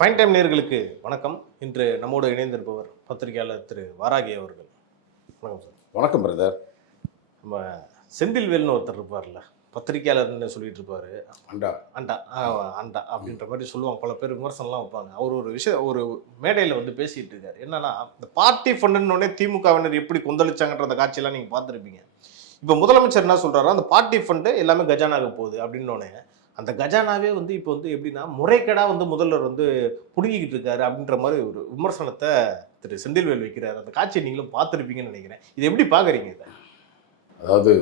Fine time நேயர்களுக்கு வணக்கம். இன்று நம்மோடு இணைந்திருப்பவர் பத்திரிகையாளர் திரு வாராகி அவர்கள். வணக்கம் சார். வணக்கம் பிரதர். நம்ம செந்தில்வேல்னு ஒருத்தர் இருப்பார்ல, பத்திரிகையாளர்னு சொல்லிட்டு இருப்பாரு. அண்டா அண்டா அண்டா அப்படின்ற மாதிரி சொல்லுவாங்க. பல பேர் விமர்சனம்லாம் வைப்பாங்க. அவர் ஒரு விஷயம் ஒரு மேடையில் வந்து பேசிட்டு இருக்காரு. என்னன்னா, இந்த பார்ட்டி ஃபண்டுன்னொடனே திமுகவினர் எப்படி கொந்தளிச்சாங்கன்ற அந்த காட்சியெல்லாம் நீங்கள் பார்த்துருப்பீங்க. இப்போ முதலமைச்சர் என்ன சொல்றாரு, அந்த பார்ட்டி ஃபண்டு எல்லாமே கஜானாக போகுது அப்படின்னோடனே அந்த கஜானாவே வந்து இப்போ வந்து எப்படின்னா முறைகேடா வந்து முதல்வர் வந்து புடுங்கிக்கிட்டு இருக்காரு அப்படின்ற மாதிரி ஒரு விமர்சனத்தை திரு செந்தில்வேல் வைக்கிறாரு. அந்த காட்சியை நீங்களும் பார்த்துருப்பீங்கன்னு நினைக்கிறேன். இது எப்படி பார்க்குறீங்க இதை? அதாவது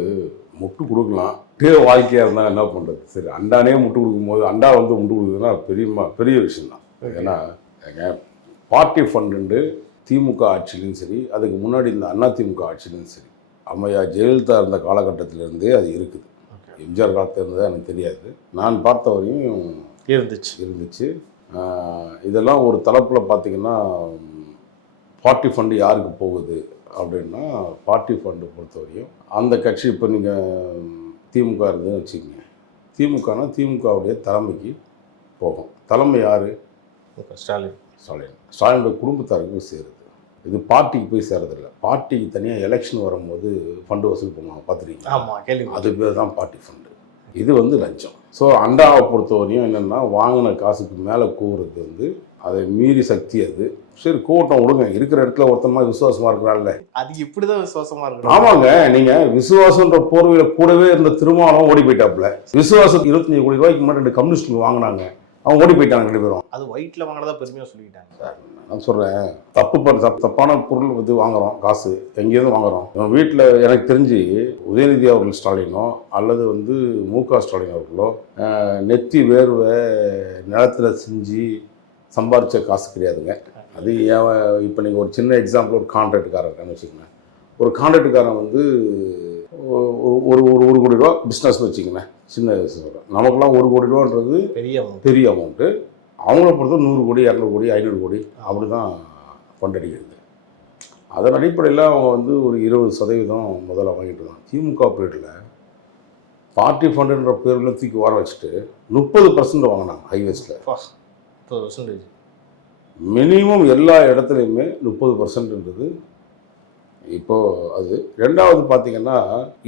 முட்டு கொடுக்கலாம், வாழ்க்கையாக இருந்தால் என்ன பண்ணுறது? சரி, அண்டானே முட்டு கொடுக்கும்போது அண்டா வந்து முட்டு கொடுக்குதுன்னா பெரிய விஷயம்தான். ஏன்னா பார்ட்டி ஃபண்டு திமுக ஆட்சியிலும் சரி, அதுக்கு முன்னாடி இந்த அதிமுக ஆட்சியிலும் சரி, அம்மையா ஜெயலலிதா இருந்த காலகட்டத்திலேருந்தே அது இருக்குது. எம்ஜிஆர் காலத்தில் இருந்தது எனக்கு தெரியாது, நான் பார்த்த வரையும் இருந்துச்சு. இதெல்லாம் ஒரு தளப்பில் பார்த்திங்கன்னா, பார்ட்டி ஃபண்டு யாருக்கு போகுது அப்படின்னா, பார்ட்டி ஃபண்டு பொறுத்தவரையும் அந்த கட்சி இப்போ நீங்கள் திமுக இருந்துன்னு வச்சுக்கோங்க, திமுகனா திமுகவுடைய தலைமைக்கு போகும். தலைமை யார்? ஸ்டாலினோட குடும்பத்தாருக்கு சேருது. இது பார்ட்டிக்கு போய் சேரதில்லை. பார்ட்டிக்கு தனியாக எலெக்ஷன் வரும்போது ஃபண்டு வசூல் பண்ணுவாங்க, பார்த்துருக்கீங்க? ஆமாம், கேள்வி. அது பேர் தான் பார்ட்டி ஃபண்டு. இது வந்து லஞ்சம். ஸோ அண்டாவை பொறுத்தவரையும் என்னென்னா, வாங்கின காசுக்கு மேலே கூறுறது வந்து அதை மீறி சக்தி. அது சரி, கூட்டம் விடுங்க, இருக்கிற இடத்துல ஒருத்தமா விசுவாசமாக இருக்கிறான்ல, அது இப்படிதான் விசுவாசமாக இருக்கு. ஆமாங்க, நீங்கள் விசுவாசன்ற போர்வையில் கூடவே இருந்த திருமாவளவன் ஓடி போயிட்டாப்புல. விசுவாசம் 25 கோடி ரூபாய்க்கு முன்னாடி 2 கம்யூனிஸ்ட்டுக்கு வாங்கினாங்க, அவங்க ஓடி போயிட்டாங்க 2 பேரும். அது ஒயிட்ல வாங்கினதா பெருமையாக சொல்லிக்கிட்டாங்க சார். நான் சொல்கிறேன், தப்பான பொருள் வந்து வாங்குகிறோம், காசு எங்கேயிருந்து வாங்குகிறோம். இவன் வீட்டில் எனக்கு தெரிஞ்சு உதயநிதி அவர்கள் ஸ்டாலினோ அல்லது வந்து மு.க. ஸ்டாலின் அவர்களோ நெத்தி வேர்வை நிலத்தில் செஞ்சு சம்பாரித்த காசு கிடையாதுங்க. அது இப்போ நீங்கள் ஒரு சின்ன எக்ஸாம்பிள், ஒரு கான்ட்ராக்டுக்காரன் இருக்கான்னு வச்சுக்கோங்க. ஒரு கான்ட்ராக்டுக்காரன் வந்து ஒரு 1 கோடி ரூபா பிஸ்னஸ் வச்சுக்கோங்களேன், சின்ன சொல்கிறேன். நமக்குலாம் 1 கோடி ரூபான்றது பெரிய அமௌண்ட்டு. அவங்கள பொறுத்த 100 கோடி 200 கோடி 500 கோடி அப்படி தான் கொண்டடிக்கிறது. அதன் அடிப்படையில் அவங்க வந்து ஒரு 20% முதல்ல வாங்கிட்டு இருந்தாங்க. திமுக பீரியடில் பார்ட்டி ஃபண்டுன்ற பேரில் தூக்கி வர வச்சுட்டு 30% வாங்கினாங்க. ஹைவேஸில் 30%. மினிமம் எல்லா இடத்துலையுமே 30%ன்றது. இப்போது அது ரெண்டாவது பார்த்தீங்கன்னா,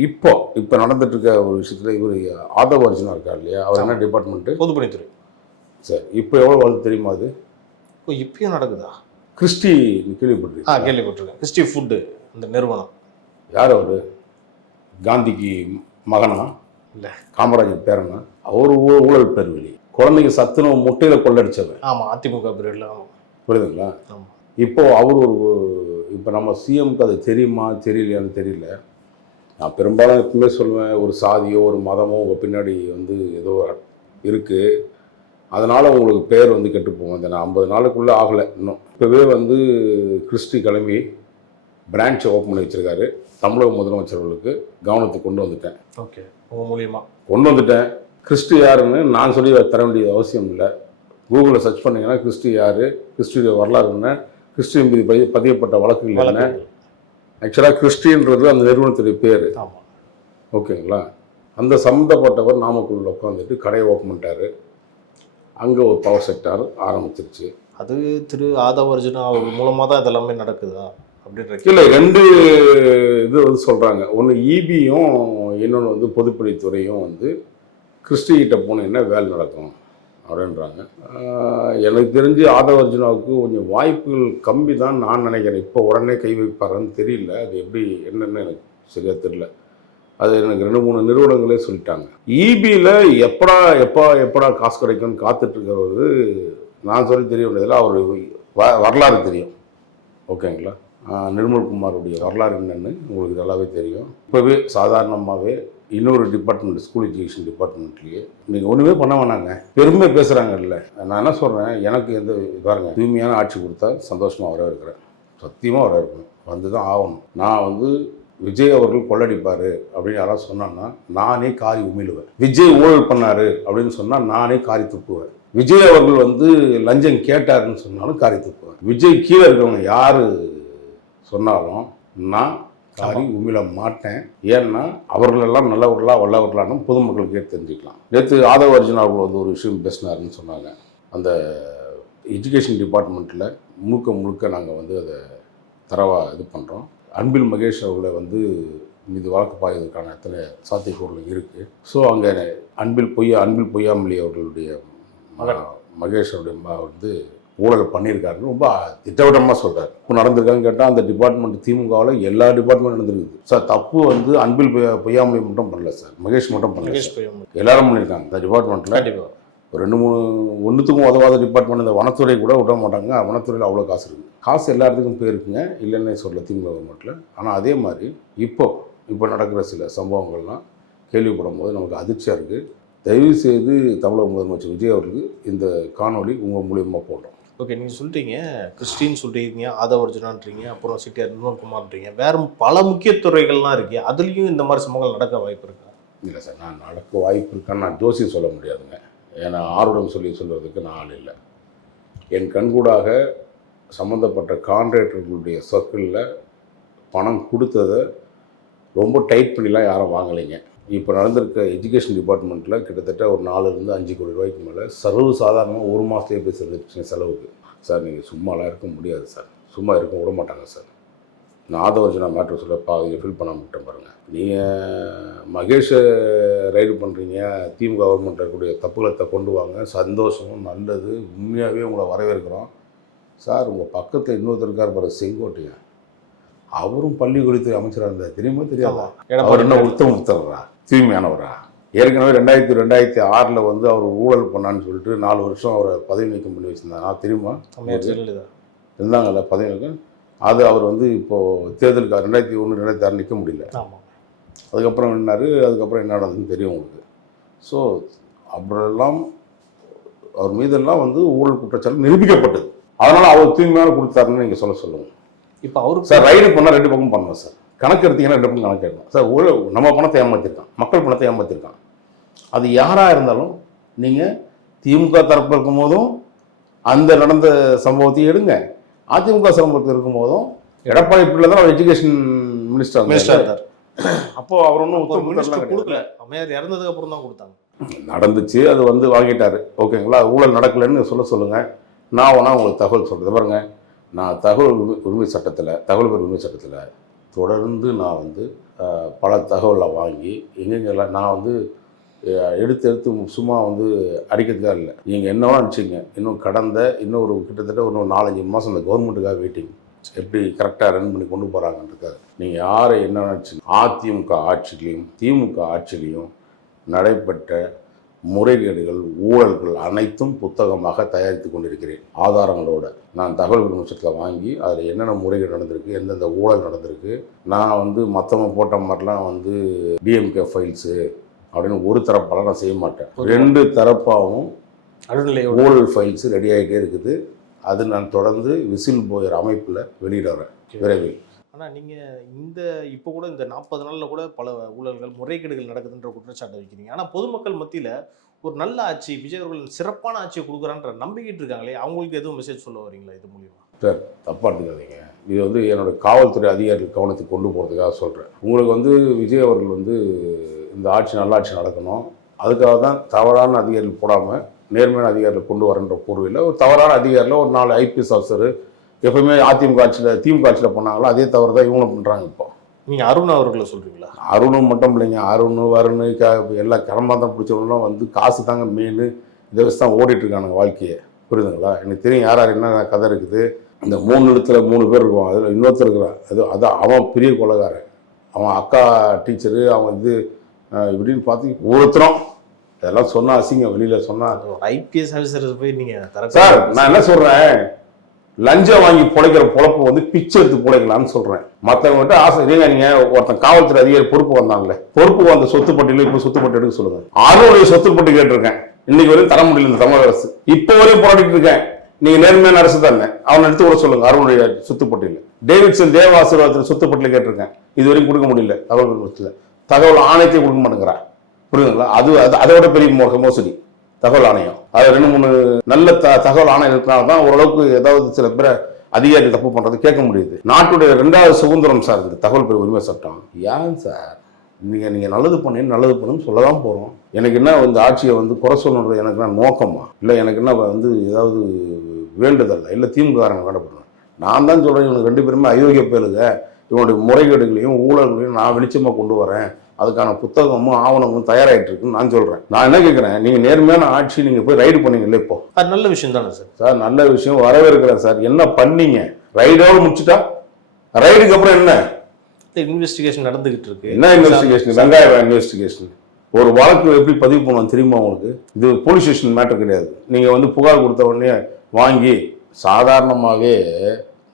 இப்போ நடந்துட்டுருக்க ஒரு விஷயத்தில் இவர் ஆதவ அர்ஜுனா இருக்கார் இல்லையா, அவர் என்ன டிபார்ட்மெண்ட்டு? பொதுப்பணித்துறை. சரி, இப்போ எவ்வளோ வருது தெரியுமா? அது இப்போ இப்பயும் நடக்குதா? கிறிஸ்டி கேள்விப்பட்டிருக்கேன். கேள்விப்பட்டிருக்கேன். கிறிஸ்டி ஃபுட்டு இந்த நிறுவனம். யார் அவர்? காந்திக்கு மகனா இல்லை காமராஜர் பேரனா? அவர் ஊழல் பெருவெளி. குழந்தைங்க சத்துணவு முட்டையில் கொள்ளடிச்சவன். ஆமாம், அதிமுக பீரியட்ல. புரியுதுங்களா? ஆமாம். இப்போது அவர் இப்போ நம்ம சிஎம்க்கு அது தெரியுமா தெரியலையான்னு தெரியல. நான் பெரும்பாலும் எப்பவுமே சொல்லுவேன், ஒரு சாதியோ ஒரு மதமோ உங்கள் பின்னாடி வந்து ஏதோ இருக்குது, அதனால் உங்களுக்கு பேர் வந்து கெட்டு போகும். இந்த நான் 50 நாளுக்குள்ளே ஆகலை இன்னும். இப்போவே வந்து கிறிஸ்டி கிளம்பி பிரான்ச்சை ஓப்பன் பண்ணி வச்சுருக்காரு. தமிழக முதலமைச்சர்களுக்கு கவனத்துக்கு கொண்டு வந்துட்டேன். ஓகே, உங்கள் மூலியமாக கொண்டு வந்துட்டேன். கிறிஸ்டி யாருன்னு நான் சொல்லி தர வேண்டிய அவசியம் இல்லை. கூகுளில் சர்ச் பண்ணிங்கன்னா கிறிஸ்டி யார், கிறிஸ்டியோட வரலாறு என்ன, கிறிஸ்டின் மீது பதியப்பட்ட வழக்குகள் என்ன. ஆக்சுவலாக கிறிஸ்டின்றது அந்த நிறுவனத்துடைய பேர். ஆமாம், ஓகேங்களா? அந்த சம்மந்தப்பட்டவர் நாமக்கல்லில் உட்காந்துட்டு கடையை ஓப்பன் பண்ணிட்டாரு. அங்கே ஒரு பவர் செக்டார் ஆரம்பிச்சிருச்சு. அது திரு ஆதவ அர்ஜுனா அவர் மூலமாக தான் இதெல்லாமே நடக்குதா அப்படின்ற? இல்லை, 2 இது வந்து சொல்கிறாங்க. ஒன்று இபியும் இன்னொன்று வந்து பொதுப்பணித்துறையும் வந்து கிறிஸ்டிகிட்ட போனீங்கன்னா வேலை நடக்கும் அப்படின்றாங்க. எனக்கு தெரிஞ்சு ஆதவ அர்ஜுனாவுக்கு கொஞ்சம் வாய்ப்புகள் கம்மி தான் நான் நினைக்கிறேன். இப்போ உடனே கை வைப்பாருன்னு தெரியல. அது எப்படி என்னன்னு எனக்கு சரியாக தெரியல. அது எனக்கு 2-3 நிறுவனங்களே சொல்லிட்டாங்க. இபியில் எப்படா காசு கிடைக்கும்னு காத்துட்ருக்கிறவரு நான் சொல்லி தெரிய வேண்டியதில் அவர் வரலாறு தெரியும். ஓகேங்களா? நிர்மல்குமாருடைய வரலாறு என்னென்னு உங்களுக்கு நல்லாவே தெரியும். இப்போவே சாதாரணமாகவே இன்னொரு டிபார்ட்மெண்ட், ஸ்கூல் எஜுகேஷன் டிபார்ட்மெண்ட்லேயே நீங்கள் ஒன்றுமே பண்ண வேணாங்க, பெருமை பேசுகிறாங்க. இல்லை, நான் என்ன சொல்கிறேன், எனக்கு எந்த பாருங்க, தூய்மையான ஆட்சி கொடுத்தா சந்தோஷமாக வர இருக்கிறேன், சத்தியமாக வர இருக்கணும், வந்து தான் ஆகணும். நான் வந்து விஜய் அவர்கள் கொள்ளடிப்பார் அப்படின்னு யாராவது சொன்னான்னா நானே காரி உமிழுவேன். விஜய் ஊழல் பண்ணார் அப்படின்னு சொன்னால் நானே காரி துப்புவேன். விஜய் அவர்கள் வந்து லஞ்சம் கேட்டாருன்னு சொன்னாலும் காரி துப்புவேன். விஜய் கீழே இருக்கிறவங்க யார் சொன்னாலும் நான் காரி உமிழ மாட்டேன். ஏன்னா அவர்களெல்லாம் நல்லவர்களா வல்லவர்களான்னு பொதுமக்கள் கேட்டு தெரிஞ்சுக்கலாம். நேற்று ஆதவ அர்ஜுனா அவர்கள் வந்து ஒரு விஷயம் பேசினாருன்னு சொன்னாங்க. அந்த எஜுகேஷன் டிபார்ட்மெண்ட்டில் முழுக்க முழுக்க நாங்கள் வந்து அதை தரவாக இது பண்ணுறோம். அன்பில் மகேஷ் அவர்களை வந்து மீது வழக்கு பாய்வதற்கான எத்தனை சாத்தியக்கூறுகள் இருக்குது. ஸோ அங்கே அன்பில் பொய்யாமொழி அவர்களுடைய மகேஷ் அவருடைய வந்து ஊழல் பண்ணியிருக்காருன்னு ரொம்ப திட்டவட்டமாக சொல்கிறார். இப்போ நடந்திருக்கான்னு கேட்டால் அந்த டிபார்ட்மெண்ட் திமுகவில் எல்லா டிபார்ட்மெண்ட் நடந்திருக்குது சார். தப்பு வந்து அன்பில் பொய்யாமொழி மட்டும் பண்ணல சார், மகேஷ் மட்டும் பண்ணல, எல்லாரும் பண்ணியிருக்காங்க இந்த டிபார்ட்மெண்ட்டில். ஒரு 2-3 ஒன்றுத்துக்கும் உதவாத டிபார்ட்மெண்ட் இந்த வனத்துறை கூட விட மாட்டாங்க. வனத்துறையில் அவ்வளோ காசு இருக்குது. காசு எல்லா இடத்துக்கும் போயிருக்குங்க, இல்லைன்னு சொல்ல திமுக கவர்மெண்ட்டில். ஆனால் அதே மாதிரி இப்போ நடக்கிற சில சம்பவங்கள்லாம் கேள்விப்படும் போது நமக்கு அதிர்ச்சியாக இருக்குது. தயவுசெய்து தமிழக முதலமைச்சர் விஜய் அவர்களுக்கு இந்த காணொலி உங்கள் மூலியமாக போடுறோம். ஓகே, நீங்கள் சொல்லிட்டீங்க கிறிஸ்டின் சொல்லியிருக்கீங்க, ஆதவர்ஜுனான்றீங்க, அப்புறம் சிட்டியார் நிர்மல்குமார்ன்றீங்க, வேறு பல முக்கிய துறைகள்லாம் இருக்கு. அதுலேயும் இந்த மாதிரி சம்பவங்கள் நடக்க வாய்ப்பு இருக்கா? இல்லை சார், நான் நடக்க வாய்ப்பு இருக்கான்னு நான் ஜோசியம் சொல்ல முடியாதுங்க. ஏன்னா ஆர்வம் சொல்கிறதுக்கு நான் ஆள் இல்லை. என் கண்கூடாக சம்மந்தப்பட்ட கான்ட்ராக்டர்களுடைய சர்க்கிளில் பணம் கொடுத்ததை ரொம்ப டைட் பண்ணிலாம் யாரும் வாங்கலைங்க. இப்போ நடந்திருக்க எஜுகேஷன் டிபார்ட்மெண்ட்டில் கிட்டத்தட்ட ஒரு 4-5 கோடி ரூபாய்க்கு மேலே சர்வ சாதாரணமாக ஒரு மாதத்துலேயே போய் சேர்ந்துருச்சுங்க செலவுக்கு. சார் நீங்கள் சும்மாலாம் இருக்க முடியாது சார், சும்மா இருக்க விட மாட்டாங்க சார். நான் ஆதவர்ஜுனா மேட்ரு சொல்ல ஃபில் பண்ண விட்டேன் பாருங்கள். நீங்கள் மகேஷை ரைடு பண்ணுறீங்க, திமுக கவர்மெண்ட் இருக்கக்கூடிய தப்புகளை கொண்டு வாங்க, சந்தோஷம், நல்லது, உண்மையாகவே உங்களை வரவேற்கிறோம் சார். உங்கள் பக்கத்தில் இன்னொருத்தர் இருக்கார் பாரு, செங்கோட்டையன், அவரும் பள்ளிக்கல்வித்துறை அமைச்சராக இருந்தார், தெரியுமா தெரியாதா? அவர் என்ன உத்தரா தூய்மையானவரா? ஏற்கனவே 2006 வந்து அவர் ஊழல் பண்ணான்னு சொல்லிட்டு 4 வருஷம் அவரை பதவி நீக்கம் பண்ணி வச்சுருந்தாங்க, தெரியுமா? இருந்தாங்கல்ல பதவி நீக்கம். அது அவர் வந்து இப்போது தேர்தலுக்கு 2001-2006 நிற்க முடியல. அதுக்கப்புறம் என்னாரு, அதுக்கப்புறம் என்ன நடந்ததுன்னு தெரியும் உங்களுக்கு. ஸோ அப்புறம்லாம் அவர் மீதெல்லாம் வந்து ஊழல் குற்றச்சாட்டு நிரூபிக்கப்பட்டது. அதனால் அவர் தூய்மையான கொடுத்தாருன்னு நீங்கள் சொல்லுங்கள். இப்போ அவருக்கு சார் ரைடு பண்ணால் 2 பக்கம் பண்ணணும் சார். கணக்கு எடுத்தீங்கன்னா 2 பக்கம் கணக்கு எடுக்கணும் சார். நம்ம பணத்தை ஏமாற்றிருக்கான், மக்கள் பணத்தை ஏமாற்றிருக்கான். அது யாராக இருந்தாலும் நீங்கள் திமுக தரப்பில் இருக்கும் போதும் அந்த நடந்த சம்பவத்தையும் எடுங்க, அதிமுக சம்பவத்தில் இருக்கும் போதும் எடப்பாடி பிள்ளை தான் அவர் எஜுகேஷன் மினிஸ்டர் இருந்தார். அப்போது அவர் ஒன்றும் கொடுக்கல, அம்மையார் இறந்ததுக்கு அப்புறம் தான் கொடுத்தாங்க. நடந்துச்சு, அது வந்து வாங்கிட்டாரு, ஓகேங்களா? ஊழல் நடக்கலைன்னு சொல்லுங்கள். நான் வேணா உங்களுக்கு தகவல் சொல்கிறது பாருங்க. நான் தகவல் உரிமை சட்டத்தில் தொடர்ந்து நான் வந்து பல தகவலை வாங்கி எங்கெங்கெல்லாம் நான் வந்து எடுத்து சும்மா வந்து அடிக்கிறதுக்காக இல்லை. நீங்கள் என்னவோ நினச்சிங்க, இன்னும் ஒரு கிட்டத்தட்ட ஒரு 4-5 மாதம் அந்த கவர்மெண்ட்டுக்காக வெயிட்டிங், எப்படி கரெக்டாக ரன் பண்ணி கொண்டு போகிறாங்கன்றதுக்காக. நீங்கள் யாரை என்ன நினச்சிங்க, அதிமுக ஆட்சியிலையும் திமுக ஆட்சியிலையும் நடைபெற்ற முறைகேடுகள், ஊழல்கள் அனைத்தும் புத்தகமாக தயாரித்து கொண்டிருக்கிறேன், ஆதாரங்களோட. நான் தகவல் உரிமை சட்டத்தில் வாங்கி அதில் என்னென்ன முறைகேடு நடந்திருக்கு, எந்தெந்த ஊழல் நடந்திருக்கு, நான் வந்து மற்றவங்க போட்ட மாதிரிலாம் வந்து டிஎம்கே ஃபைல்ஸு அப்படின்னு ஒரு தரப்பால் நான் செய்ய மாட்டேன். 2 தரப்பாகவும் ஊழல் ஃபைல்ஸு ரெடி ஆகிட்டே இருக்குது. அது நான் தொடர்ந்து விசில் போயர் அமைப்பில் வெளியிடுறேன் விரைவில். ஆனால் நீங்கள் இப்போ கூட இந்த 40 நாளில் கூட பல ஊழல்கள், முறைகேடுகள் நடக்குதுன்ற குற்றச்சாட்டை வைக்கிறீங்க. ஆனால் பொதுமக்கள் மத்தியில் ஒரு நல்ல ஆட்சி, விஜய் அவர்கள் சிறப்பான ஆட்சியை கொடுக்குறான்ற நம்பிக்கிட்டு இருக்காங்களே, அவங்களுக்கு எதுவும் மெசேஜ் சொல்ல வரீங்களா இது மூலியமாக? சார், தப்பாக எடுத்துக்காதீங்க. இது வந்து என்னோட காவல்துறை அதிகாரிகள் கவனத்துக்கு கொண்டு போகிறதுக்காக சொல்கிறேன். உங்களுக்கு வந்து விஜய் அவர்கள் வந்து இந்த ஆட்சி நல்லாட்சி நடக்கணும், அதுக்காக தான் தவறான அதிகாரிகள் போடாமல் நேர்மையான அதிகாரிகள் கொண்டு வரன்ற பொருளில் ஒரு தவறான அதிகாரியில் ஒரு 4 ஐபிஎஸ் ஆஃபீஸரு எப்பவுமே அதிமுக ஆட்சியில் திமுக ஆட்சியில் பண்ணாங்களோ அதே தவறு தான் இவங்களும் பண்ணுறாங்க. இப்போ நீங்கள் அருண் அவர்களை சொல்கிறீங்களா? அருணும் மட்டும் இல்லைங்க, வருண் எல்லா கடம்பாந்தான் பிடிச்சவங்களும் வந்து காசு தாங்க மெயின், இதை வச்சு தான் ஓடிட்டுருக்கானுங்க வாழ்க்கையை, புரியுதுங்களா? எனக்கு தெரியும் யார் யார் என்ன கதை இருக்குது. இந்த 3 இடத்துல 3 பேர் இருக்குவான், அதில் இன்னொருத்தர் இருக்கிறான், அது அவன் பெரிய கொலைகாரன், அவன் அக்கா டீச்சரு, அவன் இது இப்படின்னு பார்த்து ஒருத்தரும் இதெல்லாம் சொன்னால் அசிங்கம். வெளியில் சொன்னால் ஐபிஎஸ் ஆஃபீஸர் போய் நீங்கள் சார், நான் என்ன சொல்கிறேன், லஞ்சம் வாங்கி பிழைக்கிற பொழப்பு வந்து பிச்சை எடுத்து பிழைக்கலான்னு சொல்கிறேன். மற்றவங்ககிட்ட ஆசை இல்லைங்க. நீங்கள் ஒருத்தன் காவல்துறை அதிகாரி பொறுப்பு வந்தாங்களே, பொறுப்பு வந்த சொத்து பட்டியலில் இப்போ சொத்து பட்டி எடுக்க சொல்லுங்கள். 600 சொத்து பட்டி கேட்டிருக்கேன், இன்னைக்கு வரையும் தர முடியல இந்த தமிழக அரசு. இப்போ வரையும் போராடிட்டு இருக்கேன். நீங்கள் நேர்மையான அரசு தானே, அவனை எடுத்து கூட சொல்லுங்க. 600 சொத்து பட்டியல் டேவிட்சன் தேவ ஆசீர்வாதத்தில் சொத்து பட்டியல் கேட்டிருக்கேன், இது வரையும் கொடுக்க முடியல. தகவல் ஆணையத்தை கொடுக்க மாட்டேங்கிறான், புரியுதுங்களா? அதோட பெரிய மோசடி தகவல் ஆணையம். அது 2-3 நல்ல தகவல் ஆணையம் இருக்கிறனால தான் ஓரளவுக்கு ஏதாவது சில பேரை அதிகாரிகள் தப்பு பண்றது கேட்க முடியுது. நாட்டுடைய 2வது சுதந்திரம் சார் இந்த தகவல் பெரிய உரிமை சட்டம். ஏன் சார் நீங்க நல்லது பண்ணுன்னு சொல்லதான் போறோம். எனக்கு என்ன இந்த ஆட்சியை வந்து குறை சொல்லணுன்றது எனக்கு என்ன நோக்கமா இல்லை, எனக்கு என்ன வந்து ஏதாவது வேண்டுதல் இல்லை திமுககாரங்க வேண்டப்படுறேன். நான் தான் சொல்கிறேன், இவனுக்கு 2 பேருமே அயோக்கிய பேருங்க, இவனுடைய முறைகேடுகளையும் ஊழல்களையும் நான் வெளிச்சமாக கொண்டு வரேன், அதுக்கான புத்தகமும் ஆவணமும் தயாராகிட்டு இருக்குன்னு நான் சொல்கிறேன். நான் என்ன கேட்குறேன், நீங்கள் நேர்மையான ஆட்சி நீங்கள் போய் ரைடு பண்ணீங்கல்ல, இப்போ அது நல்ல விஷயம் தானே சார்? சார் நல்ல விஷயம், வரவேற்கிறேன் சார். என்ன பண்ணீங்க? ரைடோடு முடிச்சுட்டா ரைடுக்கு அப்புறம் என்ன இன்வெஸ்டிகேஷன் நடந்துகிட்டு இருக்கு. என்ன இன்வெஸ்டிகேஷன்? வெங்காய இன்வெஸ்டிகேஷன். ஒரு வழக்கு எப்படி பதிவு பண்ணுவோம் தெரியுமா உங்களுக்கு? இது போலீஸ் ஸ்டேஷன் மேட்டர் கிடையாது. நீங்கள் வந்து புகார் கொடுத்த உடனே வாங்கி சாதாரணமாகவே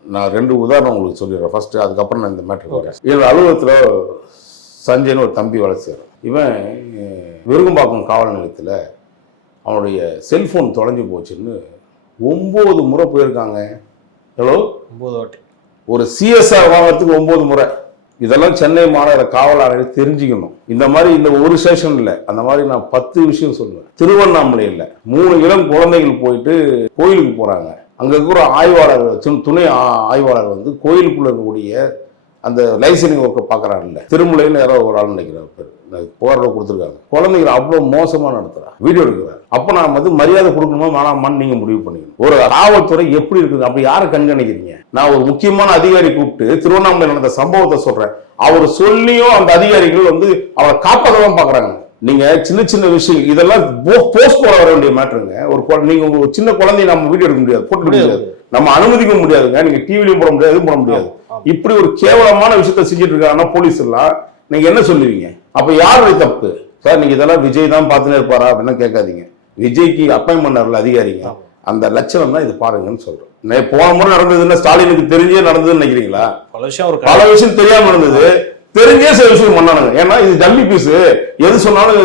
நான் 2 உதாரணம் உங்களுக்கு சொல்லிடுறேன் ஃபர்ஸ்ட், அதுக்கப்புறம் நான் இந்த மேட்டர் வரேன். இதில் அலுவலகத்தில் சஞ்சய்னு ஒரு தம்பி வேலை செய்கிறான். இவன் விருகம்பாக்கம் காவல் நிலையத்தில் அவனுடைய செல்ஃபோன் தொலைஞ்சு போச்சுன்னு 9 முறை போயிருக்காங்க. எவ்வளோ? 9 வாட்டி. ஒரு சிஎஸ்ஆர் வாங்குறதுக்கு 9 முறை. இதெல்லாம் சென்னை மாநகர காவல் ஆணையர் தெரிஞ்சுக்கணும். இந்த மாதிரி இந்த ஒரு ஸ்டேஷன் இல்லை, அந்த மாதிரி நான் 10 விஷயம் சொல்லுவேன். திருவண்ணாமலையில் 3 இளம் குழந்தைகள் போயிட்டு கோயிலுக்கு போகிறாங்க. அங்கே இருக்கிற ஆய்வாளர், துணை ஆய்வாளர் வந்து கோயிலுக்குள்ள இருக்கக்கூடிய அந்த லைசனிங் ஒர்க்கை பார்க்குறாங்கல்ல, திருமலைன்னு யாரோ ஒரு ஆள் நினைக்கிறார் பேர், போராட கொடுத்துருக்காங்க. குழந்தைகளை அவ்வளோ மோசமாக நடத்துகிறார், வீடியோ எடுக்கிறார். அப்போ நான் வந்து மரியாதை கொடுக்கணுமா வேணாமான்னு நீங்கள் முடிவு பண்ணிக்கணும். ஒரு காவல்துறை எப்படி இருக்குது, அப்படி யாரை கண்காணிக்கிறீங்க? நான் ஒரு முக்கியமான அதிகாரி கூப்பிட்டு திருவண்ணாமலை நடந்த சம்பவத்தை சொல்கிறேன், அவர் சொல்லியும் அந்த அதிகாரிகள் வந்து அவரை காப்பாற்றதான் பார்க்குறாங்க. நீங்க சின்ன சின்ன விஷயம் இதெல்லாம் போஸ்ட் போட வர வேண்டிய மேட்டருங்க. நீங்க உங்க சின்ன குழந்தைய நம்ம வீடியோ எடுக்க முடியாது, போட்டு முடியாது, நம்ம அனுமதிக்க முடியாதுங்க. நீங்க டிவிலையும் போட முடியாது, எதுவும் போட முடியாது. இப்படி ஒரு கேவலமான விஷயத்த செஞ்சுட்டு இருக்காங்கன்னா போலீஸ் எல்லாம் நீங்க என்ன சொல்லுவீங்க? அப்ப யாருடைய தப்பு சார்? நீங்க இதெல்லாம் விஜய் தான் பார்த்துனே இருப்பாரா அப்படின்னு கேட்காதீங்க. விஜய்க்கு அப்பாயின்மெண்ட் பண்ணல அதிகாரிங்க, அந்த லட்சணம் தான் இது பாருங்கன்னு சொல்றேன். போன முறை நடந்ததுன்னா ஸ்டாலினுக்கு தெரிஞ்சே நடந்ததுன்னு நினைக்கிறீங்களா? பல விஷயம் தெரியாம நடந்தது, தெரிஞ்சே சில விஷயம் பண்ணானுங்க. ஏன்னா இது டம்மி பீஸ், எது சொன்னாலும்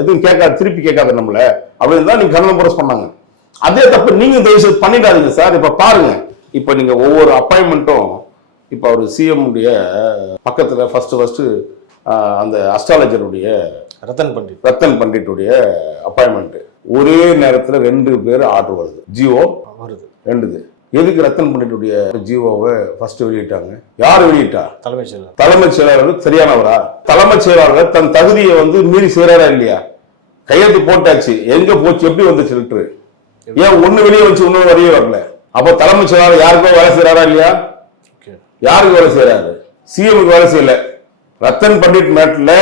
எதுவும் கேட்காது, திருப்பி கேட்காது நம்மள அப்படின்னு தான் நீங்க கண்ணன் புரஸ் பண்ணாங்க. அதே தப்பு நீங்க தயவு பண்ணிடாதீங்க சார். இப்ப பாருங்க, இப்ப நீங்க ஒவ்வொரு அப்பாயின்மெண்ட்டும், இப்ப அவர் சிஎம் உடைய பக்கத்துல ஃபர்ஸ்ட் அந்த அஸ்ட்ராலஜருடைய ரத்தன் பண்டிட்டுடைய அப்பாயின்மெண்ட் ஒரே நேரத்துல 2 பேர் ஆர்டர் வருது, ஜிஓ வருது 2. எதுக்கு ரத்தன் பண்டிட்டுடைய ஜிஓவை ஃபர்ஸ்ட் வெளியிட்டாங்க? யார் வெளியிட்டா? தலைமைச் செயலாளர். சரியானவரா? தலைமைச் செயலாளர் தன் தகுதியை வந்து மீறி செய்யறாரா இல்லையா? கையெழுத்து போட்டாச்சு, எங்க போச்சு, எப்படி வந்துச்சு லெட்டர்? ஏன் ஒண்ணு வெளியே வச்சு இன்னொரு வரையே வரல? அப்ப தலைமைச் செயலாளர் யாருக்கோ வேலை செய்யறாரா இல்லையா? யாருக்கு வேலை செய்யறாரு? சிஎம்க்கு வேலை செய்யல. ரத்தன் பண்டிட் மேட்ல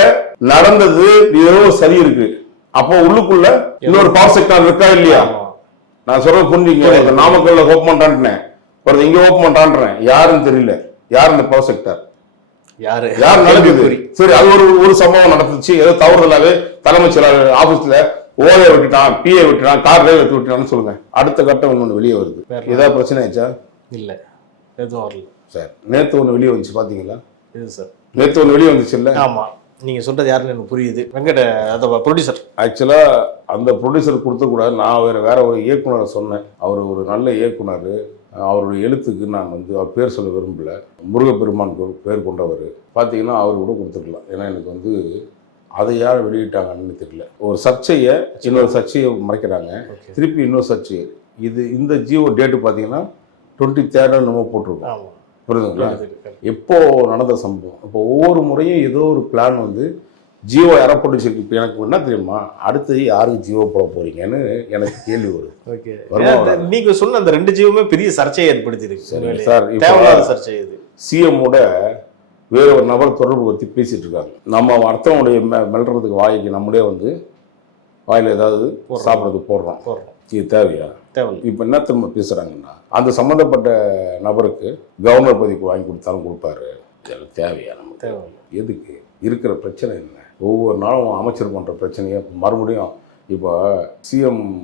நடந்தது ஏதோ சரி இருக்கு, அப்போ உள்ளுக்குள்ள இன்னொரு பவர் செக்டார் இருக்கா இல்லையா? நான் சொல்ற புரிஞ்சுங்க. நாமக்கல்ல ஓப்பன் பண்றான், இங்க ஓப்பன் பண்றான், யாருன்னு தெரியல. யார் இந்த பவர் செக்டார்? யார் நடக்குது? சரி, அது ஒரு சம்பவம் நடந்துச்சு, ஏதோ தவறுதலாவே தலைமைச் செயலாளர் ஆபீஸ்ல ஓலையை விட்டுட்டான், பிஏ விட்டுட்டான், கார் டிரைவர் விட்டுட்டான்னு சொல்லுங்க. அடுத்த கட்டம் ஒண்ணு வெளியே வருது. ஏதாவது பிரச்சனை ஆயிடுச்சா? இல்ல, எதுவும் வரல சார். நேத்து ஒண்ணு வெளியே வந்துச்சு பாத்தீங்களா? நேத்து ஒண்ணு வெளியே வந்துச்சு இல்ல? ஆமா, நீங்க சொல்றது யாருன்னு எனக்கு புரியுது. ப்ரொடியூசர். ஆக்சுவலா அந்த ப்ரொடியூசர் கொடுத்தக்கூடாது, நான் வேற ஒரு இயக்குனரை சொன்னேன். அவர் ஒரு நல்ல இயக்குனர். அவருடைய எழுத்துக்கு நான் வந்து அவர் பேர் சொல்ல விரும்பல, முருகப்பெருமான் பேர் கொண்டவர். பார்த்தீங்கன்னா அவர் கூட கொடுத்துருக்கலாம். ஏன்னா எனக்கு வந்து அதை யார் வெளியிட்டாங்கன்னு தெரியல. ஒரு சர்ச்சையை இன்னொரு சர்ச்சையை மறைக்கிறாங்க, திருப்பி இன்னொரு சர்ச்சை. இந்த ஜியோ டேட்டு பார்த்தீங்கன்னா 23 நம்ம போட்டிருக்கோம். புரியுதுங்களா? எப்போ நடந்த சம்பவம். இப்போ ஒவ்வொரு முறையும் ஏதோ ஒரு பிளான் வந்து ஜியோ யாரை போட்டு. இப்போ எனக்கு என்ன தெரியுமா, அடுத்தது யாருக்கு ஜியோ போட போறீங்கன்னு எனக்கு கேள்வி வரும். நீங்க சொன்ன அந்த 2 ஜியோவுமே பெரிய சர்ச்சையை ஏற்படுத்தியிருக்கு சார். சர்ச்சை இது. சிஎம்மோட வேற ஒரு நபர் தொடர்பு பற்றி பேசிட்டு இருக்காங்க. நம்ம அர்த்தமுடைய மெல்றதுக்கு வாய்க்கு நம்மளே வந்து வாயில் ஏதாவது சாப்பிட்றதுக்கு போடுறோம். இது தேவையா? இப்ப என்ன திரும்ப பேசுறாங்கன்னா, அந்த சம்பந்தப்பட்ட நபருக்கு கவர்னர் பதவிக்கு வாங்கி கொடுத்தாலும் கொடுப்பாரு. தேவையா? நம்ம தேவை எதுக்கு? இருக்கிற பிரச்சனை என்ன? ஒவ்வொரு நாளும் அமைச்சர் பண்ற பிரச்சனையை மறுபடியும். இப்போ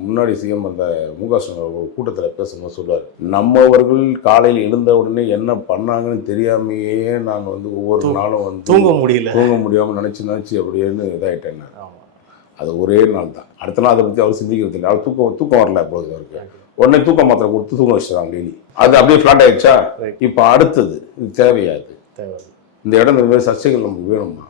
முன்னாடி சிஎம் அந்த முக ஸ்டாலின் ஒரு கூட்டத்தில் பேசும்போது சொல்லுவார், நம்மவர்கள் காலையில் எழுந்த உடனே என்ன பண்ணாங்கன்னு தெரியாமையே நான் வந்து ஒவ்வொரு நாளும் வந்து தூங்க முடியாமல் நினைச்சு அப்படின்னு இதாயிட்டேன். அது ஒரே நாள் தான். அடுத்த நாள் அதை பற்றி அவர் சிந்திக்கிறது இல்லை. அவர் தூக்கம் வரல எப்போது அவருக்கு. உடனே தூக்க மாத்திரை கொடுத்து தூங்க வச்சுறாங்க டெய்லி. அது அப்படியே ஃபிளாட் ஆயிடுச்சா? இப்போ அடுத்தது இது தேவையாது. இந்த இடம் இந்த மாதிரி சர்ச்சைகள் நமக்கு வேணுமா?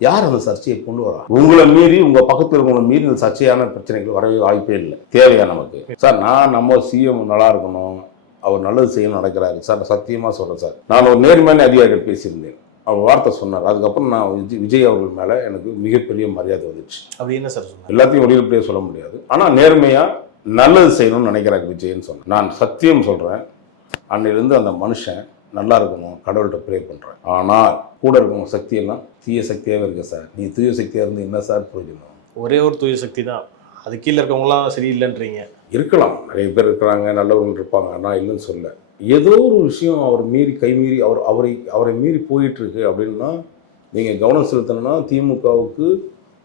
யார் அந்த சர்ச்சையை கொண்டு வரா? உங்களை மீறி, உங்க பக்கத்தில் இருக்கவங்களை மீறி இந்த சர்ச்சையான பிரச்சனைகள் வரவே வாய்ப்பே இல்லை. தேவையா நமக்கு? சார், நம்ம சிஎம் நல்லா இருக்கணும், அவர் நல்லது செய்யணும் நடக்கிறாரு சார். சத்தியமா சொல்றேன் சார், நான் ஒரு நேர்மையான அதிகாரிகள் பேசியிருந்தேன். அவர் வார்த்தை சொன்னார். அதுக்கப்புறம் நான் விஜய் அவர்கள் மேலே எனக்கு மிகப்பெரிய மரியாதை வந்துச்சு. அப்படி என்ன சார் சொன்னார்? எல்லாத்தையும் வெளியில் சொல்ல முடியாது, ஆனால் நேர்மையாக நல்லது செய்யணும்னு நினைக்கிறாங்க விஜய்ன்னு சொன்னேன். நான் சத்தியம் சொல்கிறேன், அன்னையிலேருந்து அந்த மனுஷன் நல்லா இருக்கணும் கடவுள்கிட்ட ப்ரே பண்ணுறேன். ஆனால் கூட இருக்கணும் சக்தியெல்லாம் தீய சக்தியாகவே இருக்கு சார். நீ தூய சக்தியாக இருந்து என்ன சார் புரிஞ்சுக்கணும்? ஒரே ஒரு தூய சக்தி தான், அது கீழே இருக்கவங்களாம் சரியில்லைன்றீங்க. இருக்கலாம், நிறைய பேர் இருக்கிறாங்க, நல்லவர்கள் இருப்பாங்க, நான் இல்லைன்னு சொல்ல. ஏதோ ஒரு விஷயம் அவர் மீறி கைமீறி அவரை மீறி போயிட்டு இருக்கு அப்படின்னா நீங்கள் கவனம் செலுத்தணும்னா திமுகவுக்கு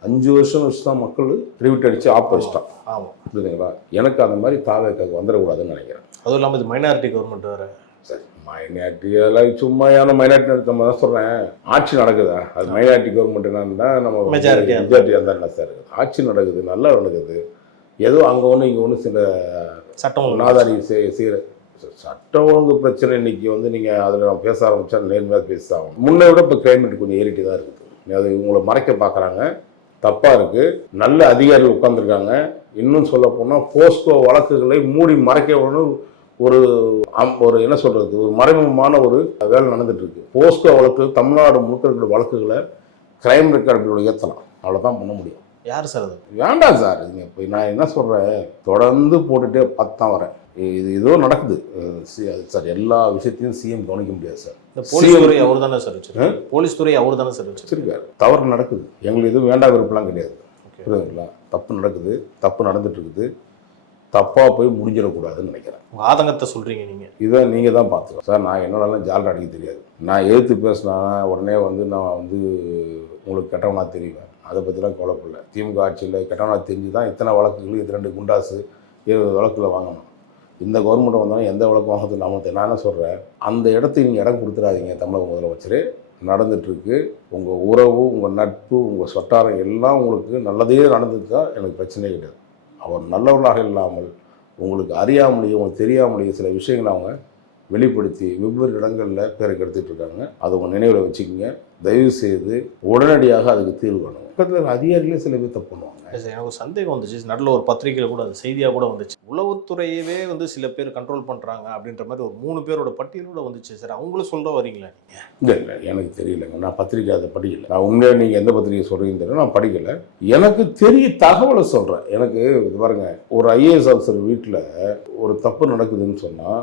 5 வருஷம் வச்சு தான் மக்கள் ரிவிட் அடித்து ஆப் வச்சுட்டான். ஆமாம், புரியுதுங்களா? எனக்கு அந்த மாதிரி தாவேக்காக்கு வந்துடக்கூடாதுன்னு நினைக்கிறேன். அதுவும் இல்லாமல் இது மைனாரிட்டி கவர்மெண்ட் வேறு. சரி, மைனாரிட்டி அதெல்லாம் சும்மையான மைனாரிட்டி நம்ம தான் சொல்கிறேன். ஆட்சி நடக்குதா? அது மைனாரிட்டி கவர்மெண்ட் என்னன்னா நம்ம மெஜாரிட்டியாக இருந்தால் என்ன சார்? ஆட்சி நடக்குது, நல்லா நடக்குது. ஏதோ அங்கே ஒன்று இங்கே ஒன்று சில சட்டம் நாதாரி செய்கிற சட்டம் ஒழுங்கு பிரச்சனை இன்னைக்கு நீங்கள் அதில் நம்ம பேச ஆரம்பித்தா நேர்மையாக பேசாகும். முன்னை விட இப்போ கிளைமேட் கொஞ்சம் ஏறிட்டு தான் இருக்குது. அது உங்களை மறைக்க பார்க்குறாங்க, தப்பாக இருக்குது. நல்ல அதிகாரிகள் உட்காந்துருக்காங்க. இன்னும் சொல்ல போனால் போஸ்கோ வழக்குகளை மூடி மறைக்க ஒரு என்ன சொல்கிறது, ஒரு மறைமுகமான ஒரு வேலை நடந்துட்டு இருக்கு. போஸ்கோ வழக்கு தமிழ்நாடு முழுக்க இருக்கிற வழக்குகளை கிரைம் ரெக்கார்டுகளோட ஏற்றலாம், அவ்வளோதான் பண்ண முடியும். யார் சார் அது? வேண்டாம் சார். இப்போ நான் என்ன சொல்கிறேன், தொடர்ந்து போட்டுகிட்டே பார்த்தான் வரேன். இது ஏதோ நடக்குது சார். எல்லா விஷயத்தையும் சிஎம் கவனிக்க முடியாது சார். இந்த போலீஸ் துறை அவர் தானே சார் வச்சிருக்காரு. போலீஸ் துறை அவர் தானே சார் வச்சிருக்காரு. தவறு நடக்குது, எங்களுக்கு எதுவும் வேண்டாம் விருப்பம்லாம் கிடையாது. புரியுதுங்களா? தப்பு நடக்குது, தப்பு நடந்துட்டு இருக்குது. தப்பாக போய் முடிஞ்சிடக்கூடாதுன்னு நினைக்கிறேன். ஆதங்கத்தை சொல்கிறீங்க நீங்கள். இதை நீங்கள் தான் பார்த்துக்கோ சார். நான் என்னோடலாம் ஜாலியாக அடிக்க தெரியாது. நான் எதிர்த்து பேசினா உடனே நான் உங்களுக்கு கெட்டவனா தெரிவேன். அதை பற்றிலாம் கவலைப்படல. திமுக ஆட்சியில் கெட்டவனா தெரிஞ்சு தான் இத்தனை வழக்குகள், 2 குண்டாசு 70 வழக்கில் வாங்கணும். இந்த கவர்மெண்ட் வந்தாலும் எந்த வழக்கு வாங்குறது நான் என்ன சொல்கிறேன், அந்த இடத்துக்கு நீங்கள் இடம் கொடுத்துடாதீங்க. தமிழக முதலமைச்சர் நடந்துகிட்ருக்கு. உங்கள் உறவு, உங்கள் நட்பு, உங்கள் சொட்டாரம் எல்லாம் உங்களுக்கு நல்லதே நடந்துட்டா எனக்கு பிரச்சனையே கிடையாது. அவர் நல்லவர்களாக இல்லாமல் உங்களுக்கு அறியாமலேயே, உங்களுக்கு தெரியாமலேயே சில விஷயங்களை அவங்க வெளிப்படுத்தி வெவ்வேறு இடங்களில் பேரை கெடுத்துட்டு இருக்காங்க. அதை உங்கள் நினைவில் வச்சுக்கோங்க. தயவு செய்து உடனடியாக அதுக்கு தீர்வு காணுங்க. பக்கத்தில் அதிகாரிகளே சில பேர் தப்பு பண்ணுவாங்க. எனக்கு ஒரு சந்தேகம் வந்துச்சு, நடுவில் ஒரு பத்திரிகையில் கூட அது செய்தியாக கூட வந்துச்சு. உளவுத்துறையவே சில பேர் கண்ட்ரோல் பண்ணுறாங்க அப்படின்ற மாதிரி ஒரு 3 பேரோட பட்டியலோட வந்துச்சு சார். அவங்களும் சொல்ல வரீங்களா நீங்கள்? இல்லை எனக்கு தெரியலைங்க. நான் பத்திரிக்கை அதை படிக்கலை. நான் உண்மையாக நீங்கள் எந்த பத்திரிகை சொல்கிறீங்கன்னு தெரியல, நான் படிக்கலை. எனக்கு தெரிய தகவலை சொல்கிறேன். எனக்கு இது பாருங்க, ஒரு ஐஏஎஸ் ஆஃபீஸர் வீட்டில் ஒரு தப்பு நடக்குதுன்னு சொன்னால்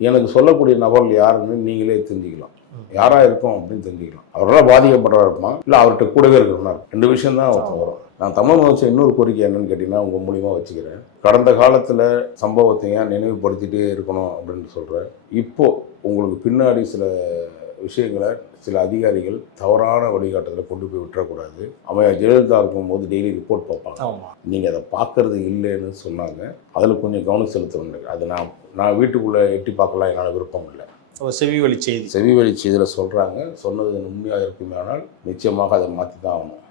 எனக்கு சொல்லக்கூடிய நபர்கள் யாருன்னு நீங்களே தெரிஞ்சுக்கலாம். யாராக இருக்கும் அப்படின்னு தெரிஞ்சுக்கலாம். அவரெல்லாம் பாதிக்கப்பட்டவராக இருப்பான், இல்லை அவர்கிட்ட கூடவே இருக்கிறவனா இருக்கும். 2 விஷயம் தான் வரும். நான் தமிழ் முதலமைச்சர் இன்னொரு கோரிக்கை என்னன்னு கேட்டிங்கன்னா உங்கள் மூலியமாக வச்சுக்கிறேன். கடந்த காலத்தில் சம்பவத்தையும் நினைவுபடுத்திகிட்டே இருக்கணும் அப்படின்னு சொல்கிறேன். இப்போது உங்களுக்கு பின்னாடி சில விஷயங்களை சில அதிகாரிகள் தவறான வழிகாட்டுதலை கொண்டு போய் விட்டுறக்கூடாது. அம்மையார் ஜெயலலிதா இருக்கும்போது டெய்லி ரிப்போர்ட் பார்ப்பாங்க. நீங்கள் அதை பார்க்கறது இல்லைன்னு சொன்னாங்க. அதில் கொஞ்சம் கவனம் செலுத்தணும். அது நான் வீட்டுக்குள்ளே எட்டி பார்க்கலாம், என்னால் விருப்பம் இல்லை. செவி வழி செய்தியில் சொல்கிறாங்க. சொன்னது உண்மையாக இருக்குமே, ஆனால் நிச்சயமாக அதை மாற்றி தான் ஆகணும்.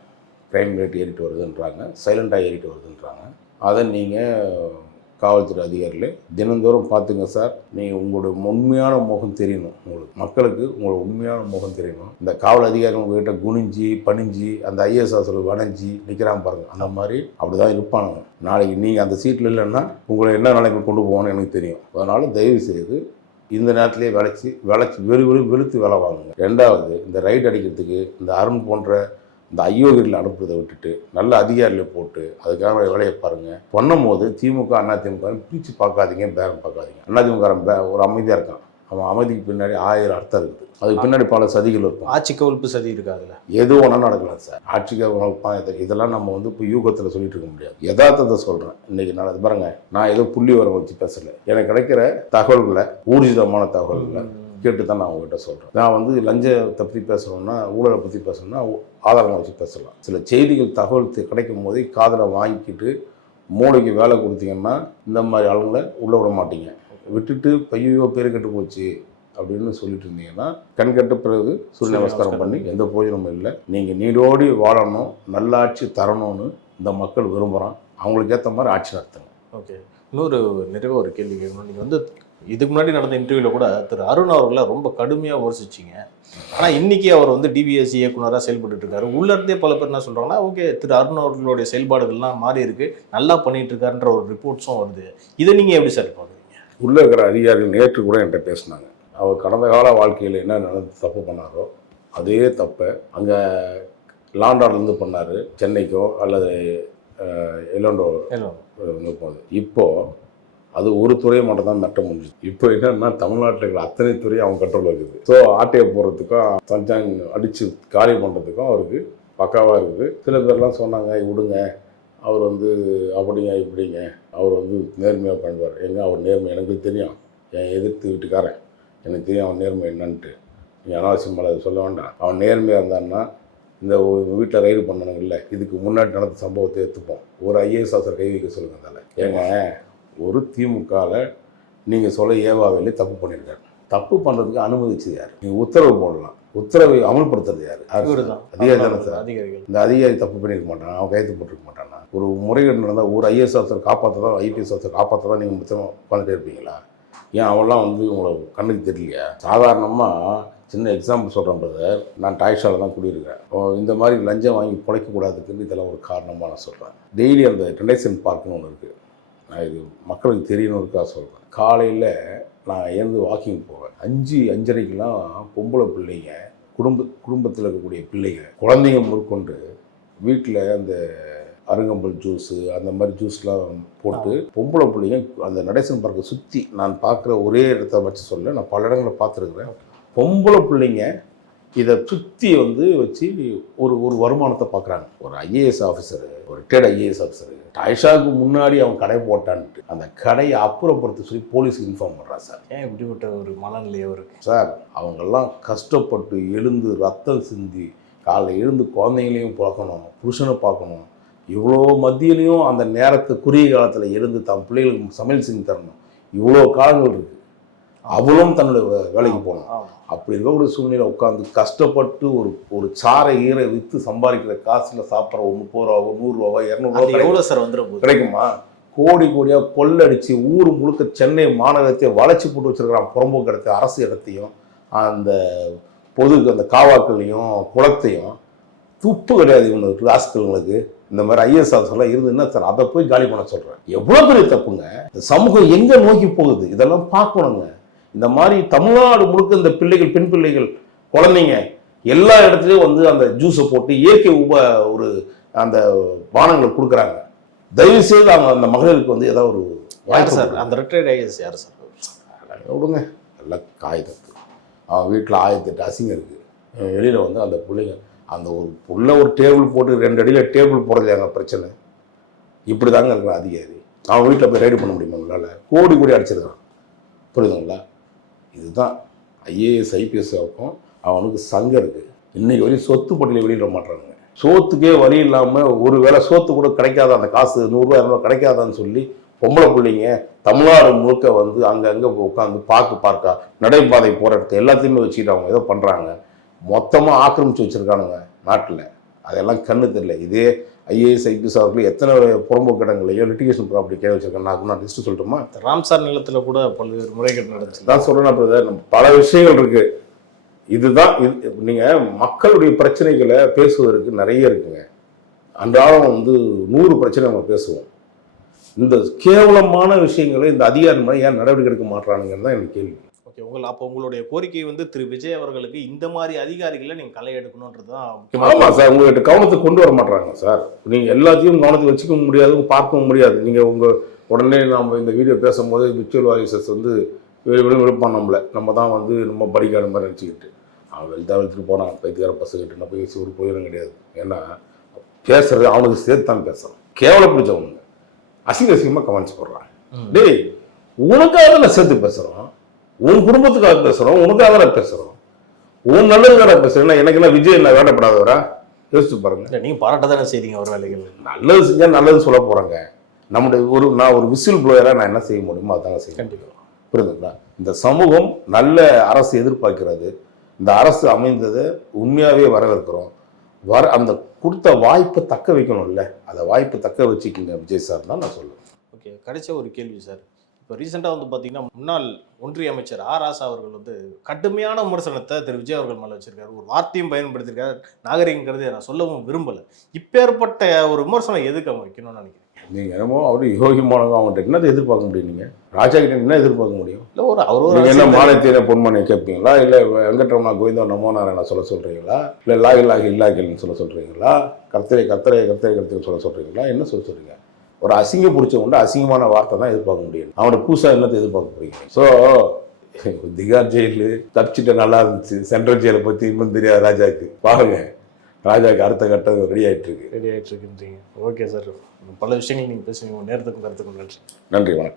க்ரைம் ரேட் ஏறிட்டு வருதுன்றாங்க, சைலண்ட்டாக ஏறிட்டு வருதுன்றாங்க. அதை நீங்கள் காவல்துறை அதிகாரிகளே தினந்தோறும் பார்த்துங்க சார். நீங்கள் உங்களுடைய உண்மையான முகம் தெரியணும். உங்களுக்கு மக்களுக்கு உங்களோட உண்மையான முகம் தெரியணும். இந்த காவல் அதிகாரி உங்கள்கிட்ட குனிஞ்சி பணிஞ்சி அந்த ஐஏஎஸ் ஆஃபீஸர் வணைஞ்சி நிற்கிறான் பாருங்கள், அந்த மாதிரி அப்படி தான் இருப்பானுங்க. நாளைக்கு நீங்கள் அந்த சீட்டில் இல்லைன்னா உங்களை என்ன நிலைமை கொண்டு போகணும்னு எனக்கு தெரியும். அதனால் தயவு செய்து இந்த நேரத்திலே விளைச்சி வெளுத்து வேலை வாங்குங்க. 2வது, இந்த ரைட் அடிக்கிறதுக்கு இந்த அருண் போன்ற இந்த ஐயோகிரில் அனுப்புறதை விட்டுட்டு நல்ல அதிகாரியில் போட்டு அதுக்கான வேலையை பாருங்கள். பண்ணும் போது திமுக அதிமுக பிரித்து பார்க்காதீங்க, பேரம் பார்க்காதீங்க. அதிமுக ஒரு அமைதியாக இருக்கான், அவன் அமைதிக்கு பின்னாடி 1000 அர்த்தம் இருக்குது. அதுக்கு பின்னாடி பல சதிகள் இருக்கும். ஆட்சி கவிழ்ப்பு சதி இருக்காதுல்ல, எது ஒன்றா நடக்கலாம் சார். ஆட்சி கவிழ்ப்பான் இதெல்லாம் நம்ம இப்போ யூகத்தில் சொல்லிட்டு இருக்க முடியாது. யதார்த்தத்தை சொல்கிறேன். இன்றைக்கி நான் பாருங்க, நான் ஏதோ புள்ளி வரம் வச்சு பேசலை. எனக்கு கிடைக்கிற தகவல்களை, ஊர்ஜிதமான தகவல்களை கேட்டு தான் நான் உங்ககிட்ட சொல்கிறேன். நான் லஞ்சத்தை பற்றி பேசணும்னா, ஊழலை பற்றி பேசணும்னா ஆதாரங்களை வச்சு பேசலாம். சில செய்திகள் தகவல் கிடைக்கும் போதே காதில் வாங்கிக்கிட்டு மூளைக்கு வேலை கொடுத்தீங்கன்னா இந்த மாதிரி ஆளுங்களை உள்ளே விட மாட்டீங்க. விட்டுட்டு பையோ பேர் கெட்டு போச்சு அப்படின்னு சொல்லிட்டு இருந்தீங்கன்னா கண்கட்ட பிறகு சூரிய நமஸ்காரம் பண்ணி எந்த பிரயோஜனமும் இல்லை. நீங்கள் நீடோடி வாழணும், நல்லாட்சி தரணும்னு இந்த மக்கள் விரும்புகிறான். அவங்களுக்கு ஏற்ற மாதிரி ஆட்சி நடத்துங்க. ஓகே, இன்னொரு நிறைய ஒரு கேள்வி கேட்கணும். நீங்கள் இதுக்கு முன்னாடி நடந்த இன்டர்வியூவில் கூட திரு அருண் அவர்களை ரொம்ப கடுமையாக விமர்சிச்சிங்க. ஆனால் இன்றைக்கி அவர் டிபிஎஸ்சி இயக்குனராக செயல்பட்டு இருக்காரு. உள்ளே பல பேர் என்ன சொல்கிறாங்கன்னா, ஓகே திரு அருண் அவர்களுடைய செயல்பாடுகள்லாம் மாறி இருக்கு, நல்லா பண்ணிட்டு இருக்காருன்ற ஒரு ரிப்போர்ட்ஸும் வருது. இதை நீங்கள் எப்படி சார் பார்க்குறீங்க? உள்ளே இருக்கிற அதிகாரிகள் நேற்று கூட என்கிட்ட பேசினாங்க. அவர் கடந்த கால வாழ்க்கையில் என்ன தப்பு பண்ணாரோ அதே தப்பை அங்கே லாண்டார்லேருந்து பண்ணார். சென்னைக்கோ அல்லது எல்லோண்டோ வந்து போகுது. இப்போது அது ஒரு துறையை மட்டும் தான் மெட்ட முடிஞ்சுது. இப்போ என்னன்னா தமிழ்நாட்டில் இருக்கிற அத்தனை துறையும் அவங்க கண்ட்ரோலில் இருக்குது. ஸோ ஆட்டையை போடுறதுக்கும் சஞ்சாங் அடித்து காலி பண்ணுறதுக்கும் அவருக்கு பக்காவாக இருக்குது. சில பேர்லாம் சொன்னாங்க விடுங்க, அவர் வந்து அப்படிங்க இப்படிங்க, அவர் வந்து நேர்மையாக பண்ணுவார். எங்க அவர் நேர்மை எனக்கு தெரியும், என் எதிர்த்து வீட்டுக்காரன் எனக்கு தெரியும் அவன் நேர்மை என்னன்ட்டு. நீங்கள் அனாவசியம் மேலே சொல்ல வேண்டாம். அவன் நேர்மையாக இருந்தான்னா இந்த வீட்டில் ரைடு பண்ணணுங்கல்ல, இதுக்கு முன்னாடி நடந்த சம்பவத்தை எடுத்துப்போம். ஒரு ஐஏஎஸ் ஆஃபீஸர் கை வைக்க சொல்லுங்க. அதில் ஏங்க ஒரு திமுகவில் நீங்கள் சொல்ல ஏவாவிலே தப்பு பண்ணியிருக்காரு. தப்பு பண்ணுறதுக்கு அனுமதிச்சது யார்? நீங்கள் உத்தரவு போடலாம், உத்தரவை அமல்படுத்துறது யார்? அதிகாரி தானே சார். இந்த அதிகாரி தப்பு பண்ணியிருக்க மாட்டான், அவன் கைது போட்டிருக்க மாட்டானா? ஒரு முறைகேடு நடந்தால் ஒரு ஐஏஎஸ் ஆஃபீஸர் காப்பாற்ற தான், ஐபிஎஸ் ஆஃபீஸர் காப்பாற்ற தான் நீங்கள் மொத்தமாக உட்காந்துட்டே இருப்பீங்களா? ஏன் அவெல்லாம் வந்து உங்களை கண்ணுக்கு தெரியலையா? சாதாரணமாக சின்ன எக்ஸாம்பிள் சொல்கிறேன் பிரதர், நான் டாய்ஷாவில் தான் குடியிருக்கேன். இந்த மாதிரி லஞ்சம் வாங்கி பிழைக்கக்கூடாதுக்குன்னு இதெல்லாம் ஒரு காரணமாக நான் சொல்கிறேன். டெய்லி அந்த டெண்டேஷன் பார்க்குன்னு ஒன்று இருக்குது. நான் இது மக்களுக்கு தெரியணுன்றதுக்காக சொல்கிறேன். காலையில் நான் எழுந்து வாக்கிங் போவேன். 5:30க்கெலாம் பொம்பளை பிள்ளைங்க, குடும்பத்தில் இருக்கக்கூடிய பிள்ளைங்க, குழந்தைங்க முற்கொண்டு வீட்டில் அந்த அருங்கம்பல் ஜூஸு அந்த மாதிரி ஜூஸ்லாம் போட்டு பொம்பளை பிள்ளைங்க அந்த நடேசன் பார்க்க சுற்றி, நான் பார்க்குற ஒரே இடத்த வச்சு சொல்ல, நான் பல இடங்களை பார்த்துருக்குறேன். பொம்பளை பிள்ளைங்க இதை சுற்றி வந்து வச்சு ஒரு வருமானத்தை பார்க்குறாங்க. ஒரு ஐஏஎஸ் ஆஃபீஸரு, ஒரு ரிட்டையர்ட் ஐஏஎஸ் ஆஃபீஸரு டாய்ஷாவுக்கு முன்னாடி அவன் கடை போட்டான்ட்டு அந்த கடையை அப்புறப்படுத்த சொல்லி போலீஸுக்கு இன்ஃபார்ம் பண்ணுறான் சார். ஏன் இப்படிப்பட்ட ஒரு மனநிலையோ இருக்குது சார்? அவங்கெல்லாம் கஷ்டப்பட்டு எழுந்து ரத்தம் சிந்தி காலைல எழுந்து குழந்தைங்களையும் பார்க்கணும், புருஷனை பார்க்கணும், இவ்வளோ மத்தியிலையும் அந்த நேரத்தை குறுகிய காலத்தில் எழுந்து தன் பிள்ளைகளுக்கு சமையல் செஞ்சு தரணும். இவ்வளோ காலங்கள் இருக்குது. அவளும் தன்னுடைய வேலைக்கு போகணும். அப்படி இருக்கக்கூடிய சூழ்நிலை உட்காந்து கஷ்டப்பட்டு ஒரு சாரை ஈரை விற்று சம்பாதிக்கிற காசில் சாப்பிட்ற ஒரு 30 ரூபாவோ 100 ரூபாவோ 200 எவ்வளோ சார் வந்துடும் கிடைக்குமா? கோடி கோடியாக கொள்ளடிச்சு ஊர் முழுக்க சென்னை மாநகரத்தையும் வளைச்சி போட்டு வச்சிருக்கிறான். புறம்போக்கு இடத்த, அரசு இடத்தையும், அந்த பொதுக்கு அந்த காவாக்களையும் குளத்தையும். துப்பு கிடையாது இவங்களுக்கு, ராஸ்கல்களுக்கு. இந்த மாதிரி ஐஏஎஸ் ஆஃபீஸர்லாம் இருந்துன்னா சார் அதை போய் காலி பண்ண சொல்கிறேன். எவ்வளோ பெரிய தப்புங்க. இந்த சமூகம் எங்கே நோக்கி போகுது இதெல்லாம் பார்க்கணுங்க. இந்த மாதிரி தமிழ்நாடு முழுக்க இந்த பிள்ளைகள், பெண் பிள்ளைகள், குழந்தைங்க எல்லா இடத்துலையும் வந்து அந்த ஜூஸை போட்டு இயற்கை ஒரு அந்த பானங்களை கொடுக்குறாங்க. தயவு செய்து அவங்க அந்த மகளிருக்கு வந்து ஏதாவது ஒரு வாய்ப்பு சார். அந்த ரிட்டையர்ட் ஐஏஎஸ் யார் சார்? விடுங்க, நல்லா காகிதத்து. அவன் வீட்டில் 1008 அசிங்கம் இருக்குது. வெளியில் வந்து அந்த பிள்ளைங்க அந்த ஒரு டேபிள் போட்டு 2 அடியில் டேபிள் போடுறது எங்கள் பிரச்சனை. இப்படி தாங்க இருக்கிற அதிகாரி. அவன் வீட்டில் போய் ரைடு பண்ண முடியுமா? உங்களால் கோடி கோடி அடிச்சிருக்கான். புரியுதுங்களா? இதுதான் ஐஏஎஸ் ஐபிஎஸ்க்கும் அவனுக்கு சங்கம் இருக்குது. இன்றைக்கி வரையும் சொத்து பட்டியலை வெளியிட மாட்டானுங்க. சோத்துக்கே வழி இல்லாமல் ஒரு வேளை சோத்து கூட கிடைக்காத, அந்த காசு 100 ரூபா 200 கிடைக்காதான்னு சொல்லி பொம்பளை பிள்ளைங்க தமிழ்நாடு முழுக்க வந்து அங்கங்கே உட்காந்து பார்க்கா நடைபாதை போகிற இடத்த எல்லாத்தையுமே வச்சுக்கிட்டு அவங்க ஏதோ பண்ணுறாங்க. மொத்தமாக ஆக்கிரமிச்சு வச்சுருக்கானுங்க நாட்டில். அதெல்லாம் கண்ணு தெரியல. இதே ஐஏஎஸ் ஐபிஎஸ் அவர்கள் எத்தனை புறம்போக்கு இடங்களையோ லிட்டிகேஷன் ப்ராப்பர்ட்டி கேட்க வச்சிருக்கேன். நான் லிஸ்ட்டு சொல்லட்டுமா? ராம்சார் நிலத்தில் கூட பல்வேறு முறைகேடு நடந்துச்சு தான் சொல்கிறேன். பல விஷயங்கள் இருக்குது. இதுதான் நீங்கள் மக்களுடைய பிரச்சனைகளை பேசுவதற்கு நிறைய இருக்குங்க. அன்றாடம் வந்து 100 பிரச்சனை நம்ம பேசுவோம். இந்த கேவலமான விஷயங்களை இந்த அதிகாரி மாதிரி ஏன் நடவடிக்கை எடுக்க மாட்டானுங்கன்னு தான் எனக்கு கேள்வி. ஓகே, அப்போ உங்களுடைய கோரிக்கை வந்து திரு விஜய் அவர்களுக்கு இந்த மாதிரி அதிகாரிகளை நீங்கள் களை எடுக்கணுன்றது தான் முக்கியமாக. ஆமாம் சார், உங்கள்கிட்ட கவனத்தை கொண்டு வர மாட்டாங்க சார். நீங்கள் எல்லாத்தையும் கவனத்தை வச்சுக்க முடியாது, பார்க்கவும் முடியாது. நீங்கள் உங்கள் உடனே நம்ம இந்த வீடியோ பேசும்போது விர்ச்சுவல் வாய்ஸஸ் வந்து விழுப்பான் நம்ம தான் வந்து நம்ம படிக்காத மாதிரி நினச்சிக்கிட்டு அவன் வெளுத்துட்டு போனான் பைத்தியார பசங்கிட்டு நம்ம பேசி ஒரு போயிடும் கிடையாது. ஏன்னா பேசுறது அவனுக்கு சேர்த்து தான் பேசுகிறான். கேவல பிடிச்சவனுங்க அசிங்கமாக கவனிச்சு போடுறான். டேய், உனக்காக தான் சேர்த்து பேசுகிறோம், உன் குடும்பத்துக்காக பேசுகிறோம், உனக்காக தான் பேசுகிறோம், உன் நல்லதுக்காக பேசுகிறேன்னா எனக்கு என்ன விஜய் என்ன வேண்டப்படாதவரா? யோசிச்சு பாருங்க. நீங்கள் பாராட்ட தானே செய்றீங்க ஒரு வேலைகள். நல்லது செஞ்சால் நல்லது சொல்ல போகிறாங்க. நம்முடைய நான் ஒரு விசில் ப்ளோயராக நான் என்ன செய்ய முடியுமோ அதாங்க செய்ய. கண்டிப்பாக. புரியுதுங்களா? இந்த சமூகம் நல்ல அரசு எதிர்பார்க்கிறது. இந்த அரசு அமைந்ததை உண்மையாகவே வரவேற்கிறோம். அந்த கொடுத்த வாய்ப்பை தக்க வைக்கணும்ல, அந்த வாய்ப்பை தக்க வச்சுக்கிங்க விஜய் சார் தான் நான் சொல்லுவேன். ஓகே, கடைசி ஒரு கேள்வி சார். இப்போ ரீசெண்டாக வந்து பார்த்தீங்கன்னா முன்னாள் ஒன்றிய அமைச்சர் ஆர் ராசா அவர்கள் வந்து கடுமையான விமர்சனத்தை திரு விஜய் அவர்கள் மேலே வச்சிருக்காரு. ஒரு வார்த்தையும் பயன்படுத்தியிருக்காரு. நாகரிகங்கிறது நான் சொல்லவும் விரும்பலை. இப்பேற்பட்ட ஒரு விமர்சனம் எதுக்கு அவங்க வைக்கணும்னு நினைக்கிறேன்? நீங்கள் என்னமோ அவரு யோகி மோனகம் அவன்கிட்ட என்னதை எதிர்பார்க்க முடியும்? நீங்கள் ராஜா கிட்ட என்ன எதிர்பார்க்க முடியும்? இல்லை அவர் ஒரு நீங்கள் என்ன அரசியல் மானத்தீர பொன்மணியை கேட்பீங்களா? இல்லை வெங்கட்ரமணா கோவிந்தா நமோ நாராயணா சொல்ல சொல்கிறீங்களா? இல்லை லாகி லாகி இல்லாகில்னு சொல்ல சொல்கிறீங்களா? கர்த்தரை கர்த்தரை கர்த்தரை கர்த்தரை சொல்ல சொல்கிறீங்களா? என்ன சொல்ல சொல்கிறீங்க? ஒரு அசிங்கம் பிடிச்சவங்க அசிங்கமான வார்த்தை தான் எதிர்பார்க்க முடியும். அவனை புதுசாக என்னத்தை எதிர்பார்க்க போறீங்க? ஸோ திகார் ஜெயிலு தப்பிச்சுட்டு நல்லா இருந்துச்சு. சென்ட்ரல் ஜெயிலை பற்றி இன்னும் தெரியாது ராஜாவுக்கு. பாருங்க, ராஜாவுக்கு அடுத்த கட்டம் ரெடி ஆகிட்டு இருக்கு. ரெடி ஆகிட்டு இருக்குன்றீங்க. ஓகே சார், பல விஷயங்கள் நீங்கள் பேசுவீங்க. நேரத்துக்கும் கருத்துக்கும் நன்றி. நன்றி, வணக்கம்.